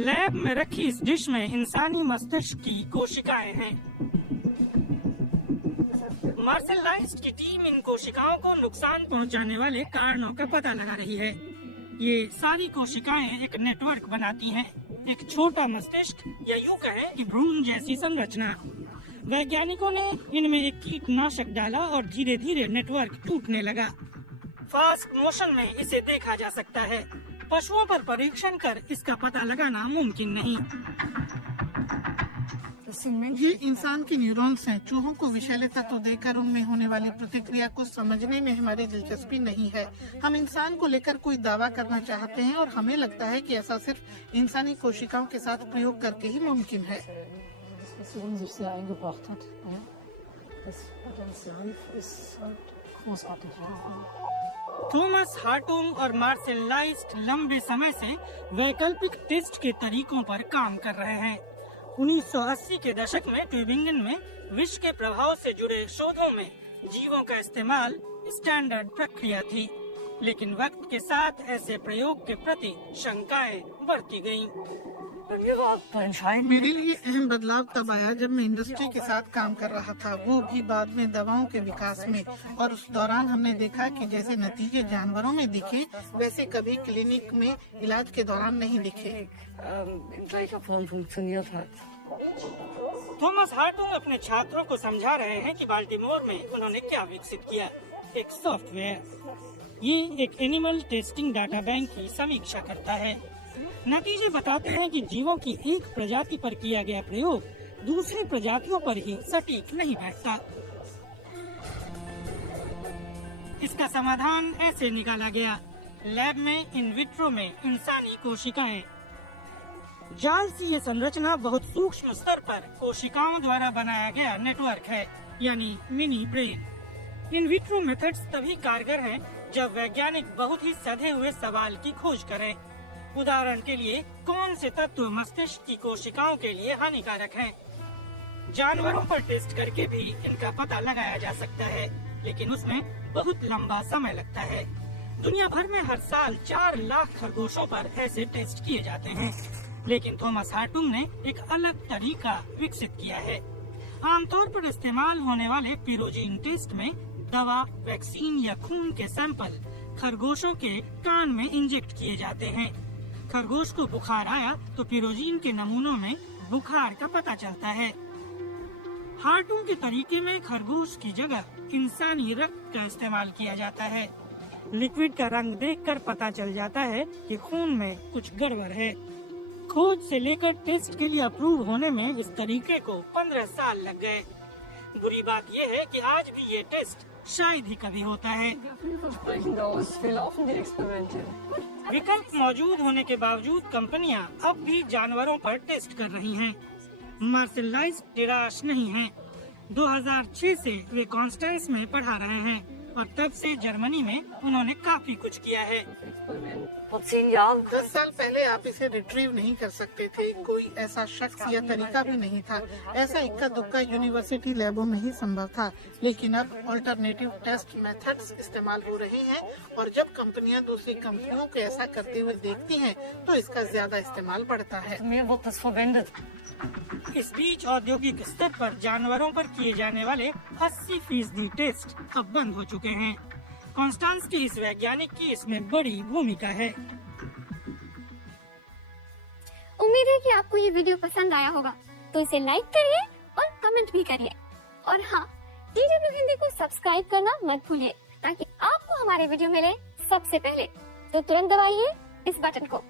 Lab में रखी इस डिश में इंसानी मस्तिष्क की कोशिकाएं हैं। मार्सेलाइज्ड की टीम इन कोशिकाओं को नुकसान पहुंचाने वाले कारणों का पता लगा रही है। ये सारी कोशिकाएं एक नेटवर्क बनाती हैं, एक छोटा मस्तिष्क या यूं कहें कि भ्रूण जैसी संरचना। वैज्ञानिकों ने इनमें एक कीटनाशक डाला और धीरे धीरे नेटवर्क टूटने लगा। फास्ट मोशन में इसे देखा जा सकता है। पशुओं पर परीक्षण कर इसका पता लगाना मुमकिन नहीं। ये इंसान के न्यूरॉन्स हैं। चूहों को विषैले तत्व देकर उनमें होने वाली प्रतिक्रिया को समझने में हमारी दिलचस्पी नहीं है। हम इंसान को लेकर कोई दावा करना चाहते हैं और हमें लगता है कि ऐसा सिर्फ इंसानी कोशिकाओं के साथ प्रयोग करके ही मुमकिन है। थॉमस हार्टुंग और मार्सेलाइज्ड लंबे समय से वैकल्पिक टेस्ट के तरीकों पर काम कर रहे हैं। 1980 के दशक में ट्यूबिंगन में विष के प्रभाव से जुड़े शोधों में जीवों का इस्तेमाल स्टैंडर्ड प्रक्रिया थी, लेकिन वक्त के साथ ऐसे प्रयोग के प्रति शंकाएं बढ़ती गईं। मेरे लिए अहम बदलाव तब आया जब मैं इंडस्ट्री के साथ काम कर रहा था, वो भी बाद में दवाओं के विकास में। और उस दौरान हमने देखा कि जैसे नतीजे जानवरों में दिखे वैसे कभी क्लिनिक में इलाज के दौरान नहीं दिखे। थॉमस हार्टुंग अपने छात्रों को समझा रहे हैं कि बाल्टीमोर में उन्होंने क्या विकसित किया। एक सॉफ्टवेयर। ये एक एनिमल टेस्टिंग डाटा बैंक की समीक्षा करता है। नतीजे बताते हैं कि जीवों की एक प्रजाति पर किया गया प्रयोग दूसरी प्रजातियों पर ही सटीक नहीं बैठता। इसका समाधान ऐसे निकाला गया। लैब में इन विट्रो में इंसानी कोशिकाएं। जाल सी ये संरचना बहुत सूक्ष्म स्तर पर कोशिकाओं द्वारा बनाया गया नेटवर्क है, यानी mini brain. In vitro methods तभी कारगर हैं जब वैज्ञानिक बहुत ही सधे हुए सवाल की खोज करें। उदाहरण के लिए, कौन से तत्व मस्तिष्क की कोशिकाओं के लिए हानिकारक हैं? जानवरों पर टेस्ट करके भी इनका पता लगाया जा सकता है, लेकिन उसमें बहुत लंबा समय लगता है। दुनिया भर में हर साल 4 लाख खरगोशों पर ऐसे टेस्ट किए जाते हैं, लेकिन थॉमस हार्टुंग ने एक अलग तरीका विकसित किया है। आमतौर पर इस्तेमाल होने वाले पिरोजीन टेस्ट में दवा, वैक्सीन या खून के सैंपल खरगोशों के कान में इंजेक्ट किए जाते हैं। खरगोश को बुखार आया तो पिरोजीन के नमूनों में बुखार का पता चलता है। हार्टुंग के तरीके में खरगोश की जगह इंसानी रक्त का इस्तेमाल किया जाता है। लिक्विड का रंग देखकर पता चल जाता है कि खून में कुछ गड़बड़ है। खोज से लेकर टेस्ट के लिए अप्रूव होने में इस तरीके को 15 साल लग गए। बुरी बात यह है कि आज भी ये टेस्ट शायद ही कभी होता है। विकल्प मौजूद होने के बावजूद कंपनियां अब भी जानवरों पर टेस्ट कर रही हैं। मार्सेलाइज्ड निराश नहीं हैं। 2006 से वे कॉन्स्टेंस में पढ़ा रहे हैं और तब से जर्मनी में उन्होंने काफी कुछ किया है। 10 साल पहले आप इसे रिट्रीव नहीं कर सकते थे। कोई ऐसा शख्स या तरीका भी नहीं था। ऐसा इक्का दुक्का यूनिवर्सिटी लैबों में ही संभव था, लेकिन अब अल्टरनेटिव टेस्ट मेथड्स इस्तेमाल हो रहे हैं और जब कंपनियां दूसरी कंपनियों को ऐसा करते हुए देखती हैं, तो इसका ज्यादा इस्तेमाल बढ़ता है। इस बीच औद्योगिक स्तर पर जानवरों पर किए जाने वाले 80% टेस्ट अब बंद हो चुके हैं। कॉन्स्टेंस के इस वैज्ञानिक की इसमें बड़ी भूमिका है। उम्मीद है कि आपको ये वीडियो पसंद आया होगा, तो इसे लाइक करिए और कमेंट भी करिए। और हाँ, DW हिंदी को सब्सक्राइब करना मत भूलिए, ताकि आपको हमारे वीडियो मिले सबसे पहले। तो तुरंत दबाइए इस बटन को।